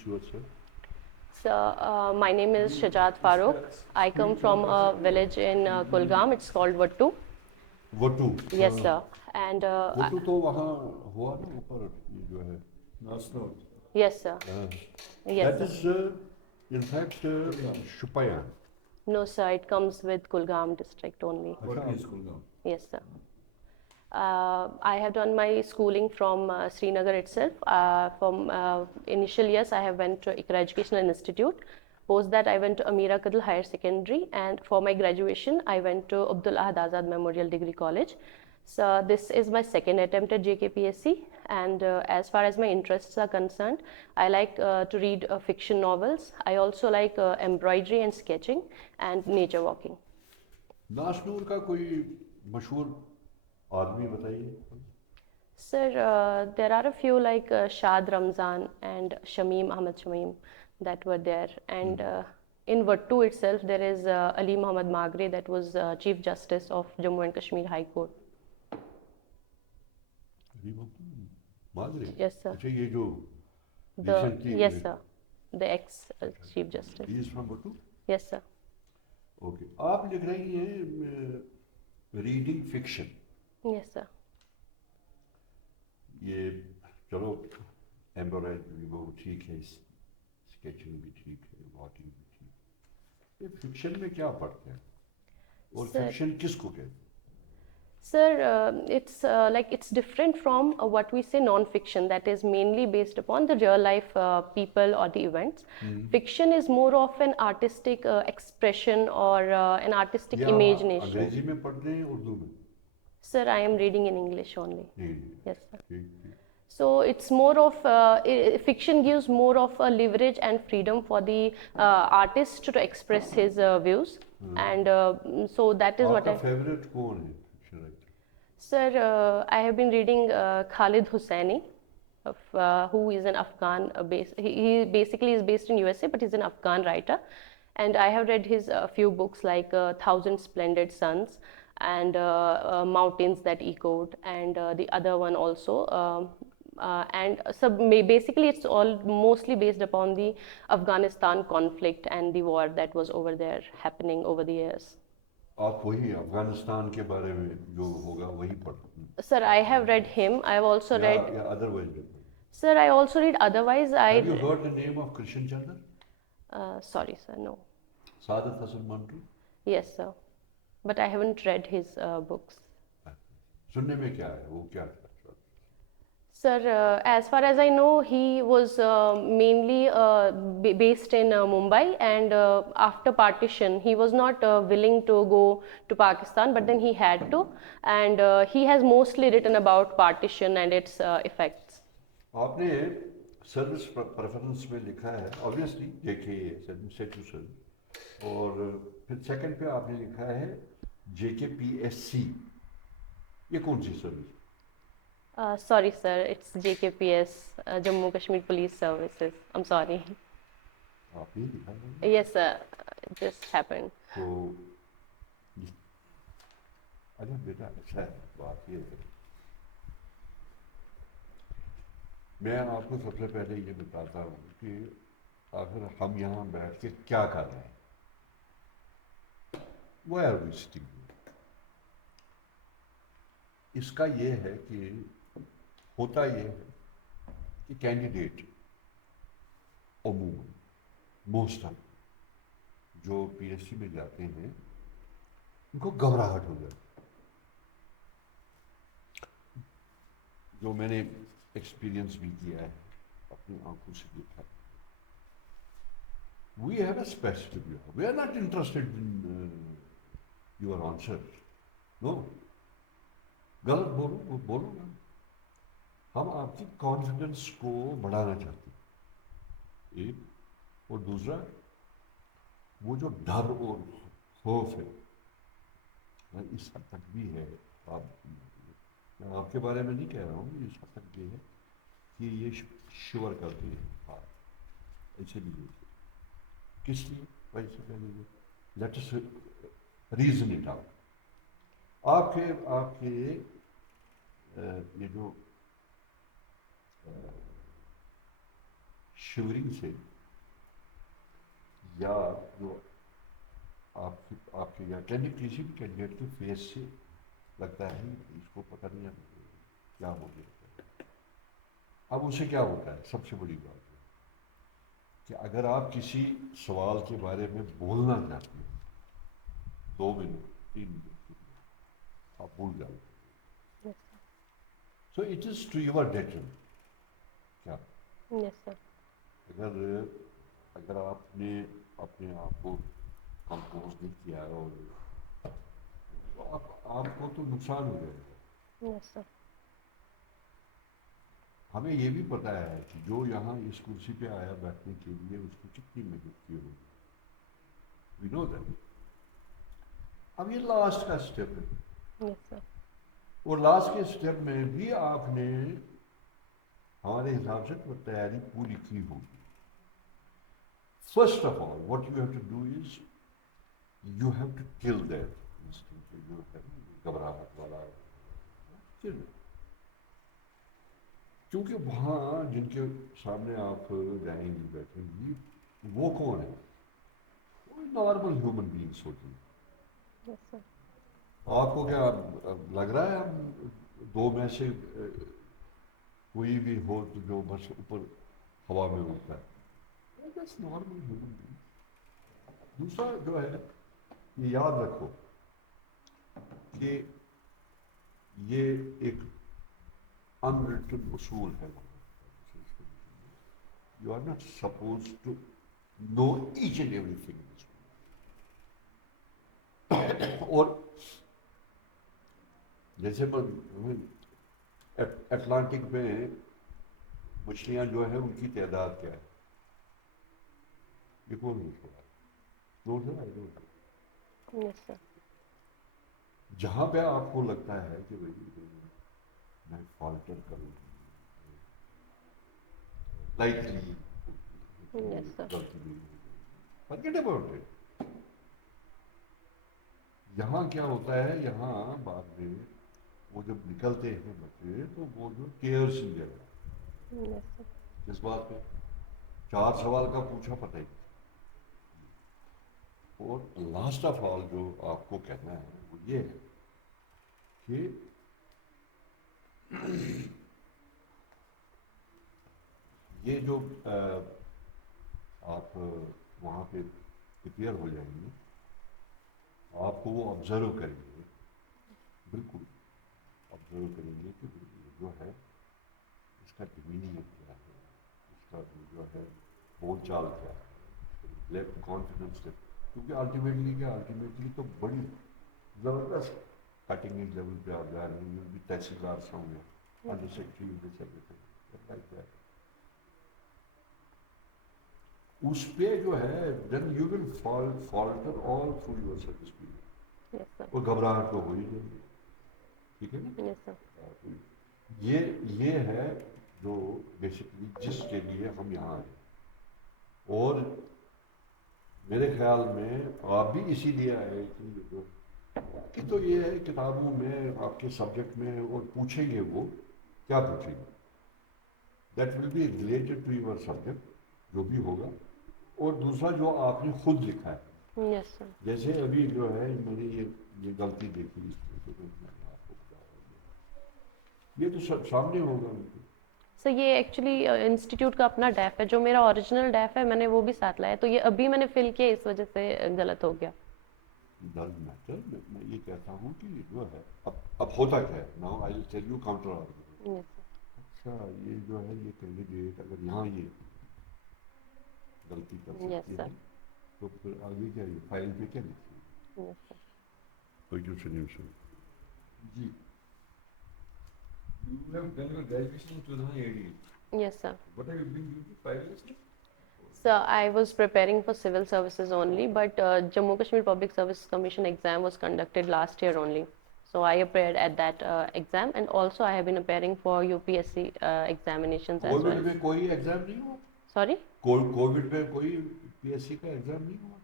introduce yourself. So, my name is Shajat Farooq. I come from a village in Kulgam. It's called Vattu. Vattu. Yes, sir. And Vattu तो वहाँ हुआ ना ऊपर ये जो है. yes, sir. Yes, That sir. is in fact Shupaya. No, sir. It comes with Kulgam district only. What is Kulgam? Yes, sir. I have done my schooling from Srinagar itself. From initial years, I have went to Iqra Educational Institute. Post that, I went to Amira Kadal Higher Secondary, and for my graduation, I went to Abdul Ahad Azad Memorial Degree College. So this is my second attempt at JKPSC, and as far as my interests are concerned, I like to read fiction novels. I also like embroidery and sketching and nature walking. नाशनूर का कोई मशहूर आदमी बताइए. Sir, there are a few like Shad Ramzan and Shamim Ahmad Shamim that were there, and in Vattu itself there is Ali Muhammad Magre, that was Chief Justice of Jammu and Kashmir High Court. मादरे. Yes, sir. अच्छा ये जो Yes, sir. The ex Chief Justice. He is from Vattu. Yes, sir. Okay. आप लिख रही हैं reading fiction. Yes, sir. ये चलो embroidery वो ठीक है, स्केचिंग भी ठीक है, वॉकिंग भी ठीक है. ये फिक्शन में क्या फर्क है और फिक्शन किसको कहते हैं? Sir, it's different from what we say non-fiction, that is mainly based upon the real life people or the events. Fiction is more of an artistic expression or an artistic imagination. अंग्रेजी में पढ़ रहे हैं उर्दू में? Sir, I am reading in English only. Yes, sir. ठीक. So it's more of fiction gives more of a leverage and freedom for the artist to express his views, and so that is what I. आपका favourite कौन है fiction writer? Sir, I have been reading Khalid Hosseini, who is an Afghan he basically is based in USA, but he's an Afghan writer, and I have read his few books like Thousand Splendid Suns and Mountains That Echoed, and the other one also. And so basically it's all mostly based upon the Afghanistan conflict and the war that was over there happening over the years. आप वही अफगानिस्तान के बारे में जो होगा वही पढ़. Sir, I have read him. I have also read. या otherwise. Sir, I also read otherwise. Have you heard the name of Christian Chandra? Sorry, sir, no. Saadat Hasan Mantu? Yes, sir, but I haven't read his books. सुनने में क्या है वो क्या है? Sir, as far as I know, he was mainly based in Mumbai, and after partition, he was not willing to go to Pakistan, but then he had to, and he has mostly written about partition and its effects. आपने service preference में लिखा है obviously JKAS institution, और फिर second पे आपने लिखा है JKPSC. ये कौन सी service? Sorry, sir, it's JKPS, Jammu Kashmir Police Services. I'm sorry. आपने लिखा है? Yes, sir, it just happened. तो अरे बेटा अच्छा है, बात ये है. मैं आपको सबसे पहले ये बताता हूँ कि आखिर हम यहाँ बैठ के क्या कर रहे हैं. Why are we sitting here? इसका ये है कि होता ये है कि कैंडिडेट अमूमन मोस्ट ऑफ जो PSC में जाते हैं उनको घबराहट हो जाती है. जो मैंने एक्सपीरियंस भी किया है, अपनी आंखों से देखा. We have a specific view. We are not interested in your answer. No. गलत बोलो ना. हम आपकी कॉन्फिडेंस को बढ़ाना चाहते हैं, एक. और दूसरा वो जो डर और खौफ है इस हद तक भी है. मैं आपके बारे में नहीं कह रहा हूँ, इस हद तक भी है कि ये श्योर करते हैं ऐसे भी किस लिए वैसे पहले let us reason it out. आपके ये जो شیورنگ سے یا جو آپ کے یا کسی بھی کینڈیڈیٹ کے فیس سے لگتا ہے اس کو پتہ نہیں ہے کیا ہو گیا. اب اسے کیا ہوتا ہے, سب سے بڑی بات ہے کہ اگر آپ کسی سوال کے بارے میں بولنا چاہتے ہیں 2 منٹ 3 منٹ آپ بھول جاؤ. So it is to your detriment. کیا یس سر. اگر آپ نے اپنے آپ کو کمپوز نہیں کیا اور تو آپ کو تو نقصان ہو جائے گا. یس سر. ہمیں یہ بھی پتہ ہے کہ جو یہاں اس کرسی پہ آیا بیٹھنے کے لیے اس کو کتنی محنت کی ہوگی. وی نو دیٹ. اب یہ لاسٹ کا اسٹیپ ہے. یس سر. اور لاسٹ کے اسٹیپ میں بھی آپ نے ہمارے حساب سے تو تیاری پوری کی ہوگی. First of all what you have to do is you have to kill that جو ہے گھبراہٹ والا. کیونکہ وہاں جن کے سامنے آپ جائیں گی بیٹھیں گی وہ کون ہے؟ وہ نارمل ہیومن بینگس ہوتی ہیں. یس سر. آپ کو کیا لگ رہا ہے ہم 2 میں سے کوئی بھی ہو تو جو بس اوپر ہوا میں اڑتا ہے؟ Normal human being. دوسرا جو ہے یہ یاد رکھو کہ یہ ایک unwritten اصول ہے. You are not supposed to know each and everything in this world. اور جیسے اٹلانٹک میں مچھلیاں جو ہیں ان کی تعداد کیا ہے؟ یہ کون نہیں چھوڑا؟ یس سر. جہاں پہ آپ کو لگتا ہے کہ میں فالٹر کروں lightly yes sir. forget about it. یہاں کیا ہوتا ہے, یہاں بعد میں وہ جب نکلتے ہیں بچے تو وہ جو کیئر سی جگہ یس سر. کس بات پہ 4 سوال کا پوچھا پتہ ہی. اور لاسٹ آف آل جو آپ کو کہنا ہے وہ یہ ہے کہ یہ جو آپ وہاں پہ پریپیئر ہو جائیں گے آپ کو وہ آبزرو کریں گے, بالکل آبزرو کریں گے کہ جو ہے اس کا ڈیمیننگ کیا ہے, اس کا جو ہے بول چال کیا ہے, لیفٹ کانفیڈنس ہے. کیونکہ الٹیمیٹلی تو بڑی زبردست کٹنگ ایج لیول پہ آپ جا رہے ہیں. بھی تحصیلدار سامنے انڈر سیکرٹری اس پہ جو ہے then you will falter all through your service period. Yes sir. اور گھبراہٹ تو ہو ہی جائے گی. ٹھیک ہے نا. یس سر. یہ ہے جو بیسکلی جس کے لیے ہم یہاں آئے. اور میرے خیال میں آپ بھی اسی لیے آئے کہ تو یہ ہے کتابوں میں آپ کے سبجیکٹ میں اور پوچھیں گے وہ کیا پوچھیں گے that will be related to your subject جو بھی ہوگا. اور دوسرا جو آپ نے خود لکھا ہے. یس سر. جیسے ابھی جو ہے میں نے یہ غلطی دیکھی یہ تو سامنے ہوگا. سر یہ ایکچولی انسٹیٹیوٹ کا اپنا ڈیف ہے, جو میرا اوریجنل ڈیف ہے میں نے وہ بھی ساتھ لایا, تو یہ ابھی میں نے فل کیا اس وجہ سے غلط ہو گیا. میں یہ کہتا ہوں کہ جو ہے اب ہوتا کیا ہے. Now I will tell you counter argument. Yes sir. اچھا یہ جو ہے یہ کینڈیڈیٹ اگر یہاں یہ غلطی کر یس سکتی سر. ہے تو پھر آگے کیا یہ فائل پہ کیا لکھیں گے؟ یس سر. کوئی سنیے جی. You have done your graduation in 2018. Yes sir. What have you been doing 5 years? So I was preparing for civil services only, but Jammu Kashmir Public Service Commission exam was conducted last year only. So I appeared at that exam, and also I have been appearing for UPSC examinations as Covid well. میں کوئی exam نہیں ہوا؟ Sorry? Covid میں کوئی P S C کا exam نہیں ہوا؟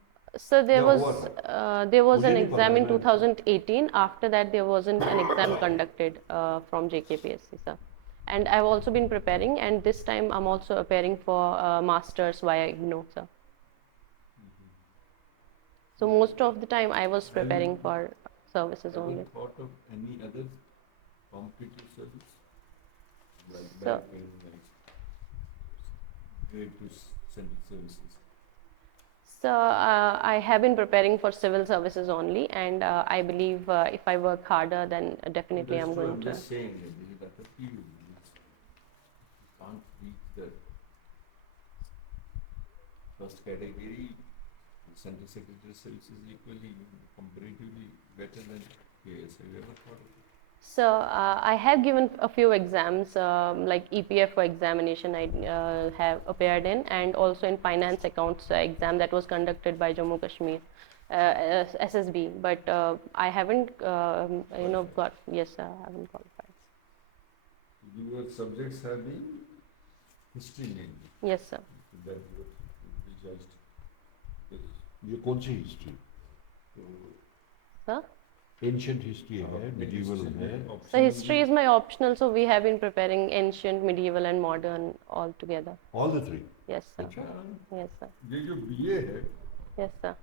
So there Yeah, was what? an مجھے نہیں exam پتا, in 2018. After that, there wasn't an exam conducted from JKPSC, sir. And I've also been preparing, and this time I'm also appearing for masters via IGNOU, sir. So most of the time I was preparing for services only. Ever thought of any other competitive service? Like So- banking, like grade to central services? So I have been preparing for civil services only, and I believe if I work harder, then definitely I'm That's what going to. just saying that this is at a field. You can't reach the first category. Central secretary service is equally comparatively better than KS. Have you ever thought of it? So I have given a few exams, like EPFO examination I have appeared in, and also in finance accounts exam that was conducted by Jammu Kashmir SSB. But I haven't, got, yes, sir, I haven't qualified. Your subjects have been history mainly. Yes, sir. So that would be judged. Yes. ये कौन सी history? Sir? Ancient history है, medieval है. So history is my optional, so we have been preparing ancient, medieval, and modern all together. All the three. Yes, sir. अच्छा, Yes, sir. ये जो BA है Yes, sir.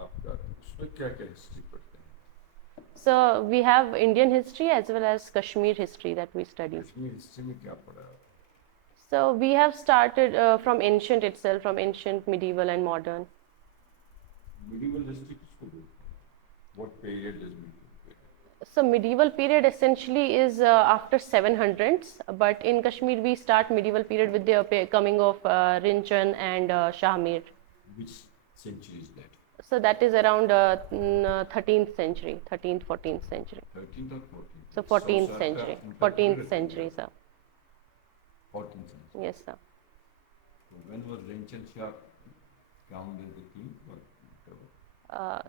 आपका, उसमें क्या क्या हिस्ट्री पढ़ते हैं? So we have Indian history as well as Kashmir history that we study. Kashmir history में क्या पढ़ा? So we have started from ancient itself, from ancient, medieval, and modern. Medieval history किसको बोलते हैं? What period is medieval period? So medieval period essentially is after 700s, but in Kashmir we start medieval period with the coming of Rinchen and Shahmir. Which century is that? So that is around 13th century, 13th, 14th century. 13th or 14th? So 14th South century, Africa 14th period. century, sir. 14th century. Yes, sir. So when was Rinchen Shah crowned as the king? Or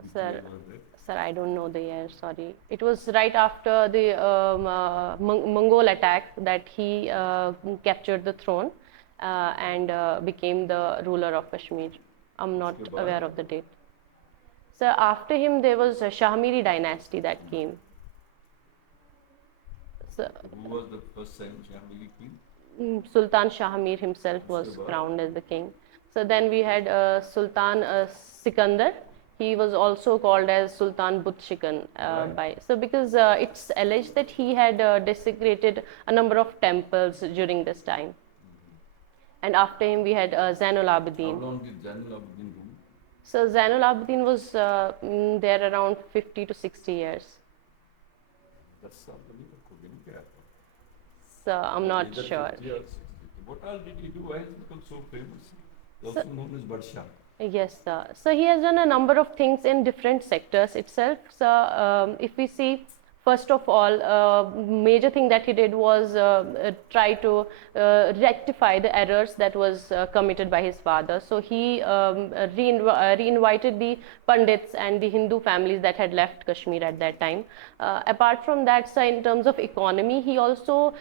which Sir, year was that? Sir, I don't know the year, sorry. It was right after the Mongol attack that he captured the throne and became the ruler of Kashmir. I'm not Uske baad? aware of the date. So after him there was a Shahmiri dynasty that came. So, Who was the first Shahmiri king? Sultan Shahmir himself was Uske baad? crowned as the king. So then we had Sultan Sikandar. He was also called as Sultan Butshikan because it's alleged that he had desecrated a number of temples during this time. And after him we had Zainul How Abidin. long did Zainul Abidin rule? So Zainul Abidin was there around 50 to 60 years. 10 साल तो नहीं रखोगे ना क्या? So I'm not Either sure. 50 or 60. What all did he do? Why has he become so famous? He's also known as Badshah. Yes, sir. So he has done a number of things in different sectors itself. So if we see, first of all, major thing that he did was try to rectify the errors that was committed by his father. So he reinvited the Pandits and the Hindu families that had left Kashmir at that time. Apart from that, so in terms of economy, he also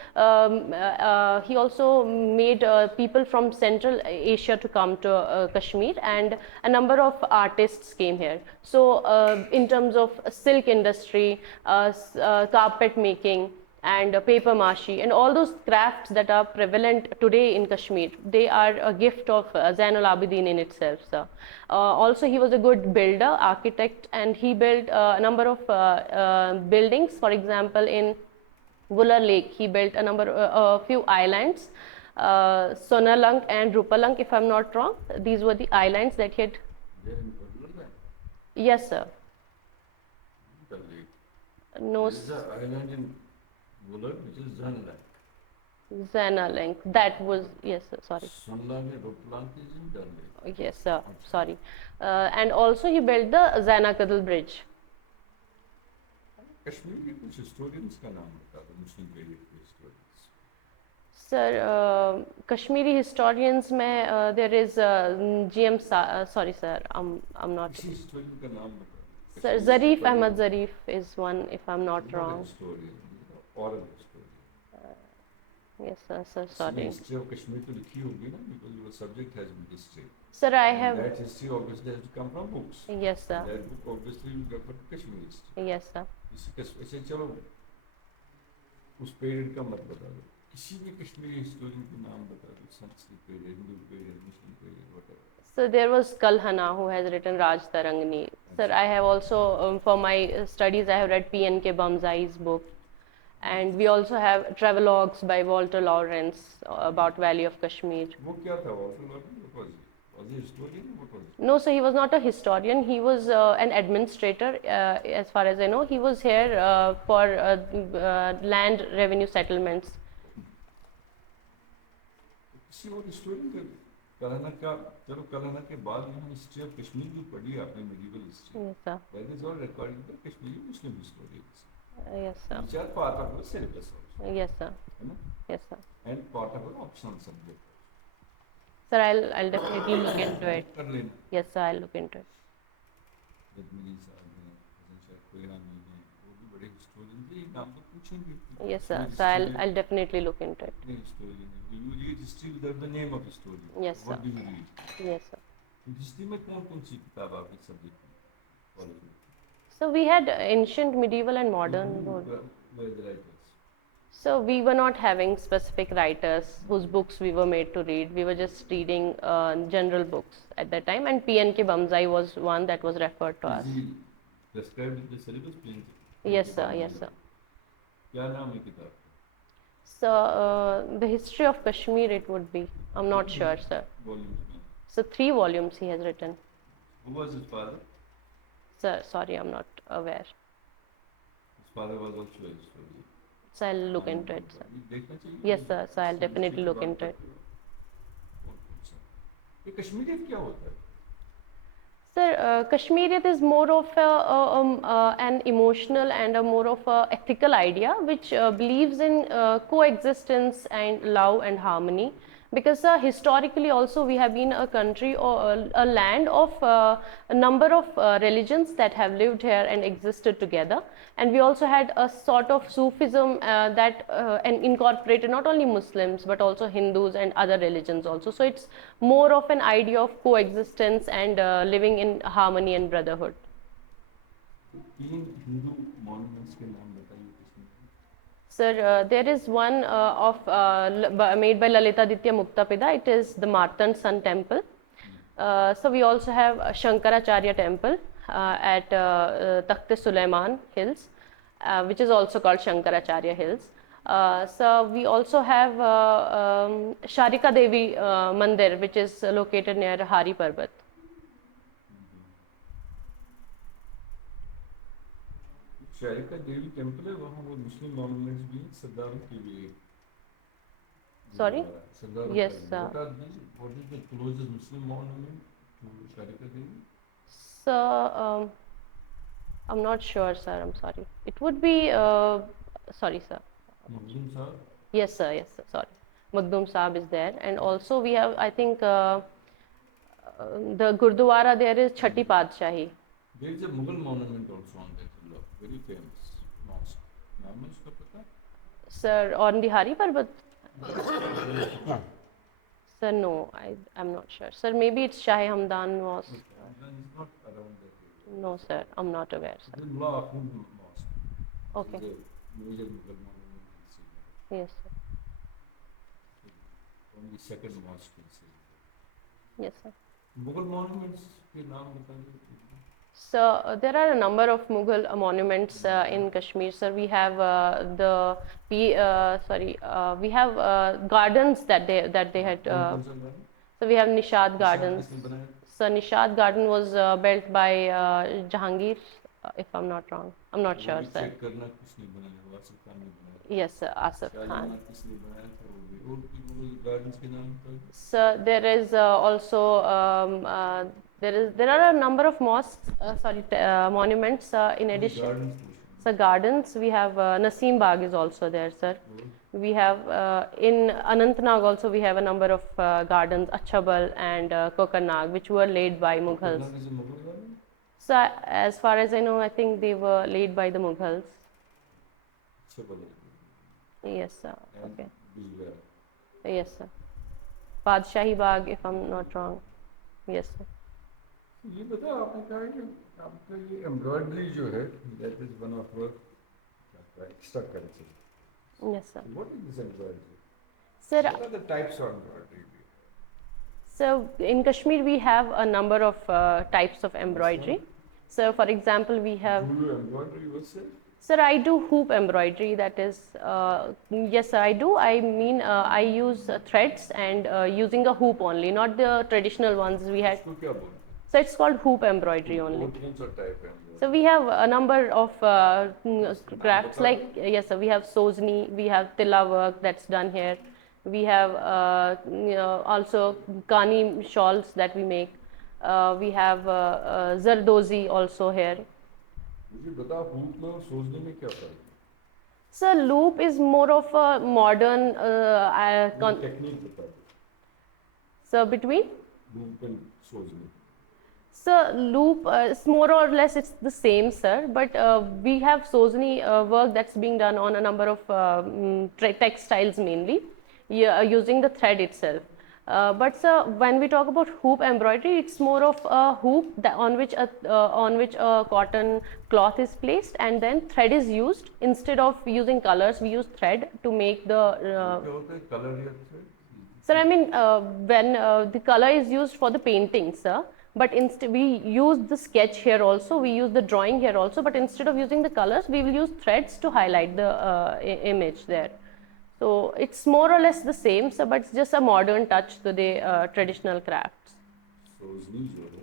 made people from Central Asia to come to Kashmir, and a number of artists came here. So in terms of silk industry, carpet making, and paper mache, and all those crafts that are prevalent today in Kashmir, they are a gift of Zainul Abidin in itself, sir. Also, he was a good builder, architect, and he built a number of buildings. For example, in Wular Lake, he built a few islands, Sonalank and Rupalank, if I'm not wrong. These were the islands that he had. There in Badlands, Yes, sir. Dal Lake. No, There is an island in Wular which is Zanland. Xanalank. That was, yes, sir. Sorry. Sunlang and Ruplank is in Dal Lake. Yes, sir. Sorry. And also he built the Zanakadal Bridge. Kashmir के कुछ historians का नाम बता दो, मुस्लिम period के historians. Sir, Kashmiri historians में there is GM. Sorry, sir. I'm not. किसी historian का नाम बता दो. Sir, Kashmir Zarif historian- Ahmad Zarif is one, if I'm not not a wrong. historian, oral historian. Yes, sir. Sir, इसमें sorry. history of Kashmir तो लिखी होगी ना, because your subject has been history. Sir, I And have. that history obviously has to come from books. Yes, sir. That book obviously will refer to Kashmir history. Yes, sir. इसे चलो उस period का मत बता दो. किसी भी Kashmiri historian के नाम बता दो, संस्कृत पे, हिंदू पे, मुस्लिम पे, whatever. So there was Kalhana who has written Raj Tarangni. Sir, I have also, for my studies, I have read P.N.K. Bamzai's book. And we also have travelogues by Walter Lawrence about Valley of Kashmir. वो क्या था Walter Lawrence? What was he? Was he a historian? What was he? No, so he was not a historian. He was an administrator, as far as I know. He was here for land revenue settlements. किसी और historian का कलाना का, चलो कलाना के बाद यहाँ history of Kashmir भी पढ़ी आपने, medieval history. Yes, sir. That is all recorded by Kashmiri Muslim historians. Yes, sir. Which are part of the syllabus also. Yes, sir. है ना? Yes, sir. And part of an optional subject. Sir, I'll definitely look into it. कर लेना. Yes, sir, I'll look into it. रजमनी साहब हैं, हसन शाह कोयरानी हैं, वो भी बड़े historian थे, ये नाम तो पूछेंगे. Yes, sir. So I'll definitely look into it. Historian है. Do you read history without the name of historian? Yes, What sir. do you read? Yes, sir. History में कौन-कौन सी किताब आपके सब्जेक्ट में कॉलेज में? So we had ancient, medieval, and modern. Who both. were the writers? So we were not having specific writers whose books we were made to read. We were just reading general books at that time, and P.N.K. Bamzai was one that was referred to us. Is he prescribed in the syllabus? Yes, sir. Yes, sir. क्या नाम है किताब का? So the history of Kashmir it would be. I'm not sure, sir. Volumes में. So 3 volumes he has written. Who was his father? Sir, sorry, I'm not aware. His father was also a historian. So I'll look into it, sir. देखना चाहिए. Yes, sir. So I'll definitely look into it. ये कश्मीरियत क्या होता है? Sir, Kashmiriyat is more of an emotional and a more of a ethical idea which believes in coexistence and love and harmony. Because historically also we have been a country or a land of a number of religions that have lived here and existed together. And we also had a sort of Sufism that and incorporated not only Muslims but also Hindus and other religions also. So it's more of an idea of coexistence and living in harmony and brotherhood. 3 Hindu monuments के नाम बताइए किसमें? Sir, there is one made by Lalitaditya Muktapida. It is the Martand Sun Temple. So we also have Shankaracharya Temple at Takht-e-Sulaiman Hills, which is also called Shankaracharya Hills. So we also have Sharika Devi Mandir, which is located near Hari Parbat. Sharika Devi temple है, वहाँ वो मुस्लिम monuments भी हैं, सरदारों के लिए. Sorry? सरदारों Yes, का. sir. What is the closest Muslim monument to Sharika Devi? So I'm not sure, sir. I'm sorry. It would be sorry, sir. Muslim Sahib? Yes, sir. Yes, sir. Sorry. Magdum Sahib is there, and also we have, I think, the Gurdwara there is Chhati Padshahi. There is a Mughal monument also on that hill, very famous mosque. नाम है उसका पता? Sir, on the Hari Parbat? Sir, no, I'm not sure. Sir, maybe it's Shahi Hamdan Mosque. Hamdan is not around that area. No, sir. I'm not aware, sir. It is Mullah Ahmad Mosque. Okay. It is a major Mughal monument in Srinagar. Yes, sir. Only second mosque in Srinagar. Yes, sir. Mughal monuments के नाम बताइए. So there are a number of Mughal monuments in Kashmir. Sir, we have we have gardens that they had. कौन सा गाना? So we have Nishad Gardens. किसने बनाया? So Nishad Garden was built by Jahangir, if I'm not wrong. I'm not sure, वो भी sir. check करना किसने बनाया, वासिफ खान ने बनाया. Yes, sir, Asif Khan. Shahjahan किसने बनाया था वो भी. और Mughal gardens के नाम बताइए. So there is also there are a number of mosques, monuments in addition. Gardens पूछो. So gardens, we have Naseem Bagh is also there, sir. We have in Anantnag also we have a number of gardens, Achabal and Kokarnag, which were laid by Mughals. Kokarnag is a Mughal garden? So as far as I know, I think they were laid by the Mughals. Achabal. Yes, sir. And Okay. Bijwara. Yes, sir. Padshahi Bagh, if I'm not wrong. Yes, sir. ये बता आपने कहा कि आपका ये embroidery जो है that is one of our extra curricular. Yes, sir. What is this embroidery? Sir, What are the types of embroidery? so in Kashmir we have a number of types of embroidery. So for example, we have. Do you embroider yourself? Sir, I do hoop embroidery. That is, yes, sir, I do. I mean, I use threads and using a hoop only, not the traditional ones we had. इसको क्या बोलते हैं? So it's called hoop embroidery only. कौन सा type है embroidery? So we have a number of crafts like, yes, sir, we have sozni, we have tilla work that's done here. We have also kani shawls that we make. We have zardozi also here. मुझे बता hoop में और सोचने में क्या फर्क है? So loop is more of a modern technique बता दो. so between. Hoop and सोचने. So loop is more or less it's the same, sir, but we have sozni work that's being done on a number of textiles mainly, using the thread itself. But sir, when we talk about hoop embroidery, it's more of a hoop that on which a cotton cloth is placed, and then thread is used. Instead of using colors, we use thread to make the. क्या होता है color या thread? Sir, I mean when the color is used for the painting, sir. But instead, we use the sketch here also. We use the drawing here also. But instead of using the colors, we will use threads to highlight the image there. So it's more or less the same, so but it's just a modern touch to the traditional crafts. सोचनी जो है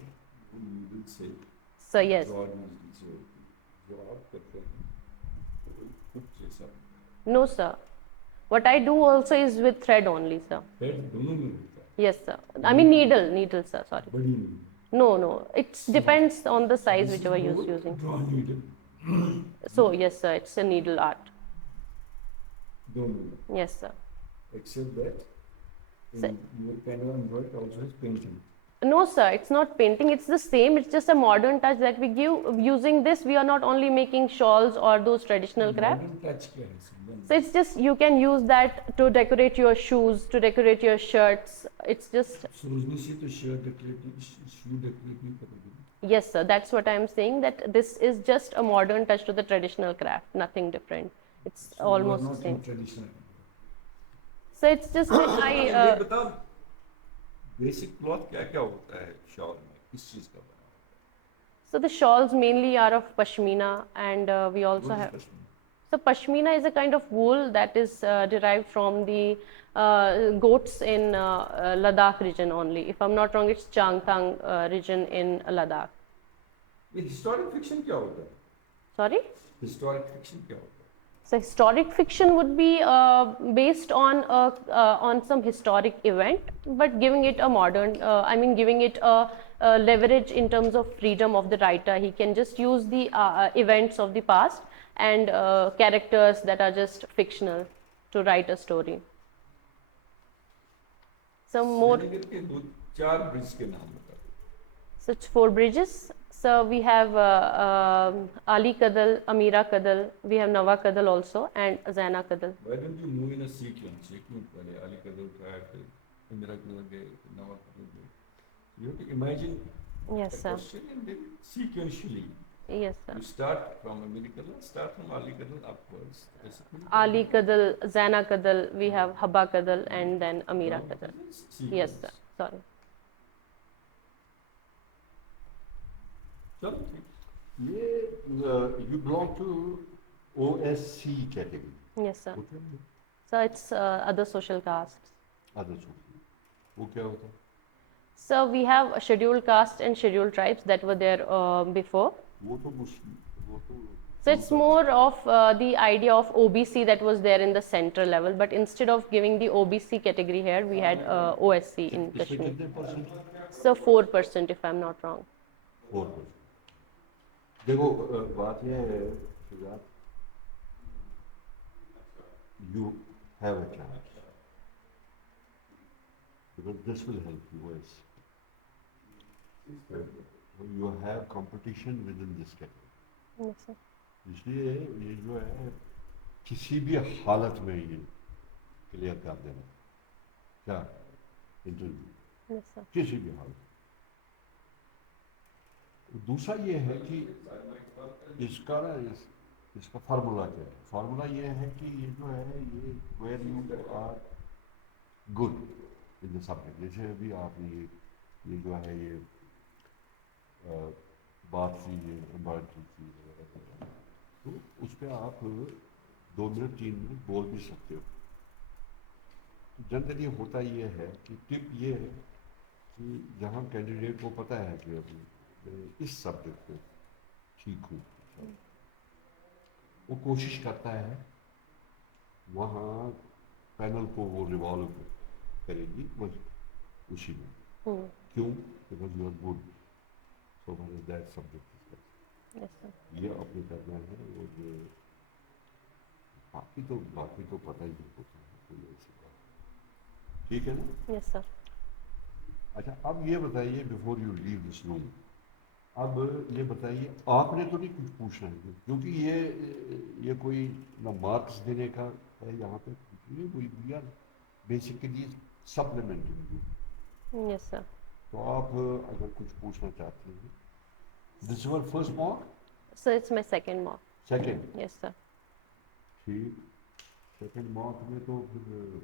वो needle से So yes. broad needle से होती है. जो आप करते हैं वो कुछ जैसा. No, sir. What I do also is with thread only, sir. Thread दोनों में होता है. Yes, sir. I mean needle, sir. Sorry. बड़ी needle. No. It depends on the size whichever you're using. Draw needle. So yes, sir. It's a needle art. दोनों. Yes, sir. Except that Sir. your pen and embroidery also has painting. No, sir, it's not painting, it's the same, it's just a modern touch that we give. Using this, we are not only making shawls or those traditional crafts. Modern touch क्या है इसमें? So it's just, you can use that to decorate your shoes, to decorate your shirts. It's just, सोचने से तो shirt decorate नहीं, shoe decorate नहीं करोगे. yes, sir, that's what I'm saying, that this is just a modern touch to the traditional craft, nothing different. It's So you are almost the not same. in traditional. So it's just that ये बता basic cloth क्या क्या होता है shawl में, किस चीज का बना होता है? so the shawls mainly are of pashmina, and we also What is have. pashmina? So pashmina is a kind of wool that is derived from the goats in Ladakh region only. If I'm not wrong, it's Changtang region in Ladakh. ये historic fiction क्या होता है? Sorry? Historic fiction क्या होता है? So historic fiction would be based on some historic event, but giving it a modern, giving it a leverage in terms of freedom of the writer. He can just use the events of the past and characters that are just fictional to write a story. Some more. Srinagar के दो चार bridge के नाम बता दो. Such 4 bridges. So we have Ali Kadal, Amira Kadal, we have Nawa Kadal also, and Zaina Kadal. Why don't you move in a sequence? एक minute पहले Ali Kadal का फिर Amira Kadal गए, नवा Kadal गए. You have to imagine Yes, a sir. question and then sequentially. Yes, sir. You start from Amira Kadal, start from Ali Kadal upwards. Basically. Ali Kadal, Zaina Kadal, we have Habba Kadal, and then Amira Now, Kadal. this is sequence. Yes, sir. Sorry. चलो ठीक. ये you belong to OSC category. Yes, sir. What are you? So it's other social castes. Other social. वो क्या होता है? So we have scheduled castes and scheduled tribes that were there before. वो तो मुस्लिम, वो तो. So it's more of the idea of OBC that was there in the central level, but instead of giving the OBC category here, we had OSC in इसमें Kashmir. कितने percent? So 4% if I'm not wrong. 4%. देखो बात यह है Shujaat, you have a chance because this will help you as you have competition within this category. Yes, sir. इसलिए ये जो है किसी भी हालत में ये क्लियर कर देना क्या इंटरव्यू Yes, sir. किसी भी हालत. दूसरा ये है कि इसका ना इसका फार्मूला क्या है. फार्मूला ये है कि ये जो है ये where you are good in the subject. जैसे अभी आपने ये जो है ये बात की ये एम्ब्रॉयडरी की वगैरह, तो उस पर आप 2 मिनट 3 मिनट बोल भी सकते हो. जनरली होता ये है कि टिप ये है कि जहाँ कैंडिडेट को पता है कि अभी मैं इस सब्जेक्ट में ठीक हूँ, वो कोशिश करता है वहाँ पैनल को वो रिवॉल्व करेगी बस उसी में. क्यों? Because you are good, so one is that subject. Yes, sir. ये अपने करना है. और बाकी तो पता ही नहीं होता है कोई ऐसी बात. ठीक है ना? Yes, sir. अच्छा, अब ये बताइए before you leave this room, अब ये बताइए आपने तो नहीं कुछ पूछना है क्योंकि ये कोई ना मार्क्स देने का है यहाँ पे, we are basically supplementing you. Yes, sir. तो आप अगर कुछ पूछना चाहते हैं, this is your first mock? So it's my second mock. Second. Yes, sir. ठीक. सेकंड मॉक में तो फिर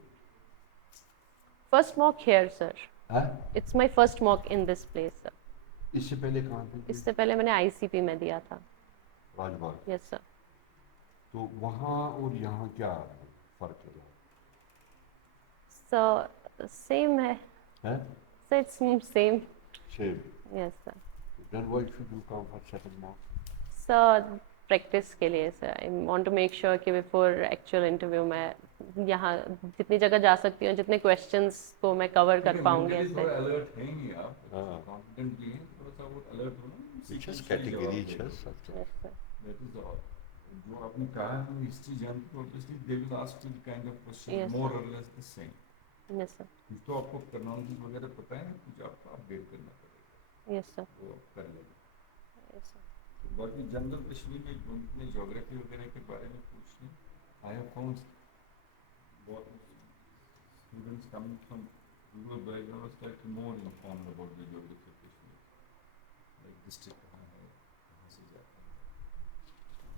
First mock here, sir. है. It's my first mock in this place, sir. इससे पहले कहाँ थे? इससे पहले मैंने ICP में दिया था. राजबाग. Yes, sir. तो वहाँ और यहाँ क्या फर्क है? So same है. So it's same. Same. Yes, sir. Then why should you come for second mock? So practice के लिए sir, I want to make sure कि before actual interview मैं यहाँ जितनी जगह जा सकती हूँ, जितने questions को मैं cover कर पाऊँगी mentally ऐसे. थोड़ा अलर्ट हैं ही आप, हाँ. कॉन्फिडेंट भी हैं, थोड़ा सा वो अलर्ट हो ना. Just category just. Yes, sir. That is all. जो आपने कहा है हिस्ट्री जानते हो, obviously they will ask you the kind of question Yes, more sir. or less the same. Yes, sir. कुछ तो आपको terminologies वगैरह पता है, कुछ आपको अपडेट करना पड़ेगा, Yes, sir. वो आप कर लेंगे. Yes, sir. बाकी जनरल कश्मीर में उनने ज्योग्राफी वगैरह के बारे में पूछने, I have found students coming from rural backgrounds like more informed about the geography of Kashmir, like district कहाँ है, कहाँ से जाता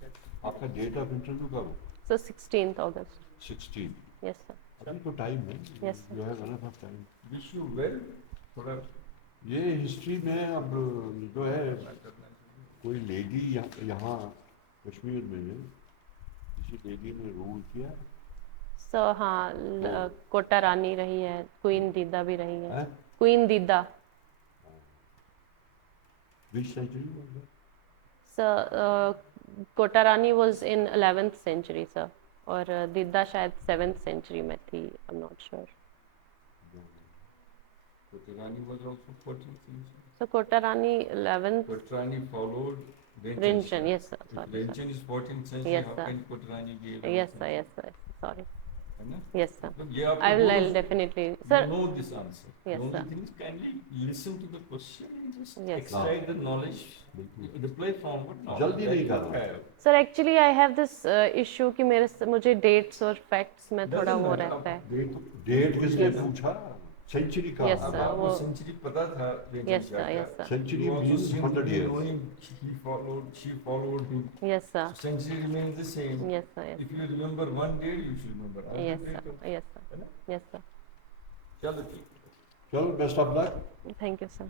है. आपका डेट ऑफ इंटरव्यू कब? So 16th August. 16. Yes, sir. अभी तो टाइम है. Yes, sir. You have enough time. Wish you well. थोड़ा ये हिस्ट्री में अब जो है करना चाहिए. कोई लेडी यहाँ कश्मीर में किसी लेडी ने रूल किया So हाँ, कोटा रानी रही है, क्वीन दीदा भी रही है. है? क्वीन दीदा. Which century was that? So Kota Rani was in 11th century, sir. और दीदा शायद 7th century में थी. I'm not sure. Kotarani was also 14th century. So Kota Rani 11th. Kotarani followed Renchen, yes, sir. If Sorry, sir. Renchen is 14th century, Yes, how sir. can Kotarani be 11th Yes, sir. century? Yes, sir. Sorry. है ना? Yes, sir. मतलब ये आपको I'll दोनों- definitely. you Sir. know this answer. Yes, the only sir. thing is kindly listen to the question and just Yes, extract the knowledge, बिल्कुल. reply from what knowledge जल्दी that नहीं you करना. have. Sir, actually I have this issue कि मुझे dates और facts में थोड़ा Doesn't वो matter, रहता है. आप डेट किसने पूछा? सेंचुरी का. Yes, अब sir. आपको वो- सेंचुरी पता था Renchen Yes, क्या sir. क्या? Yes, sir. Century You also means seem to 100 be years. knowing she followed him. Yes, sir. Century remains the same. Yes, sir. Yes. If you remember one day, you should remember other Yes, date sir. also. Yes, sir. है ना? Yes, sir. चलो ठीक है. चलो best of luck. Thank you, sir.